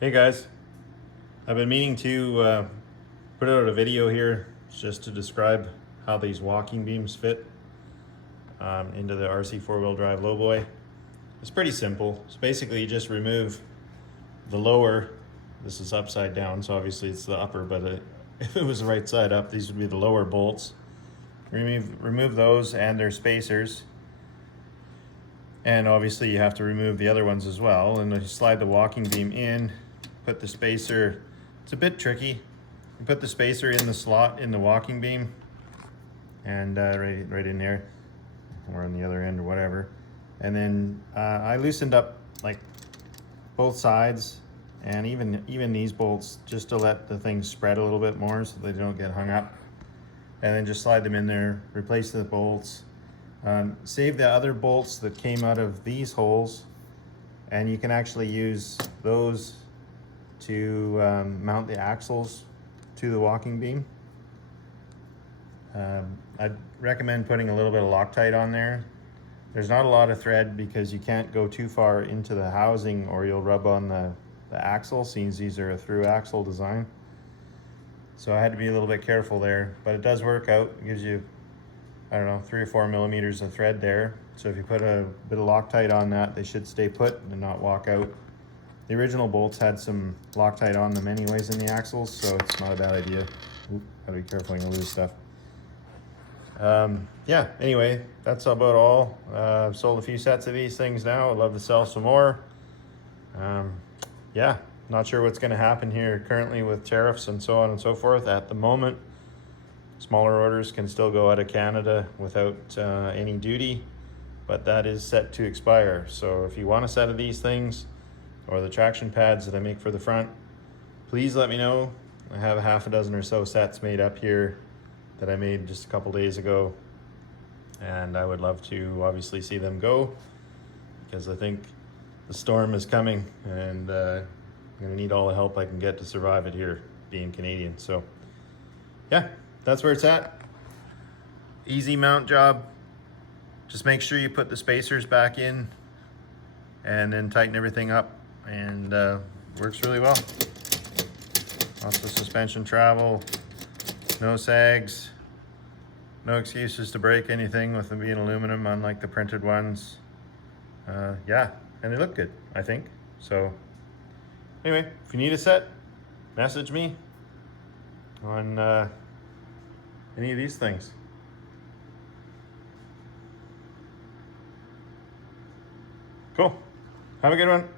Hey guys, I've been meaning to put out a video here just to describe how these walking beams fit into the RC4 wheel drive Lowboy. It's pretty simple. So basically you just remove the lower, this is upside down, so obviously it's the upper, but if it was the right side up, these would be the lower bolts. Remove those and their spacers. And obviously you have to remove the other ones as well. And then you slide the walking beam in, put the spacer, it's a bit tricky. You put the spacer in the slot in the walking beam and right in there, or on the other end or whatever. And then I loosened up like both sides and even these bolts just to let the thing spread a little bit more so they don't get hung up. And then just slide them in there, replace the bolts. Save the other bolts that came out of these holes, and you can actually use those to mount the axles to the walking beam. I'd recommend putting a little bit of Loctite on there. There's not a lot of thread because you can't go too far into the housing or you'll rub on the axle, since these are a through axle design. So I had to be a little bit careful there, but it does work out. It gives you, I don't know, 3 or 4 millimeters of thread there. So if you put a bit of Loctite on that, they should stay put and not walk out. The original bolts had some Loctite on them anyways in the axles, so it's not a bad idea. Oop, gotta be careful when you lose stuff. Yeah, anyway, that's about all. I've sold a few sets of these things now. I'd love to sell some more. Yeah, not sure what's gonna happen here currently with tariffs and so on and so forth. At the moment, smaller orders can still go out of Canada without any duty, but that is set to expire. So if you want a set of these things or the traction pads that I make for the front, please let me know. I have a half a dozen or so sets made up here that I made just a couple days ago, and I would love to obviously see them go, because I think the storm is coming and I'm gonna need all the help I can get to survive it here, being Canadian. So yeah, that's where it's at. Easy mount job. Just make sure you put the spacers back in and then tighten everything up, and works really well. Lots of suspension travel, no sags, no excuses to break anything with them being aluminum, unlike the printed ones. Yeah, and they look good, I think. So anyway, if you need a set, message me on any of these things. Cool. Have a good one.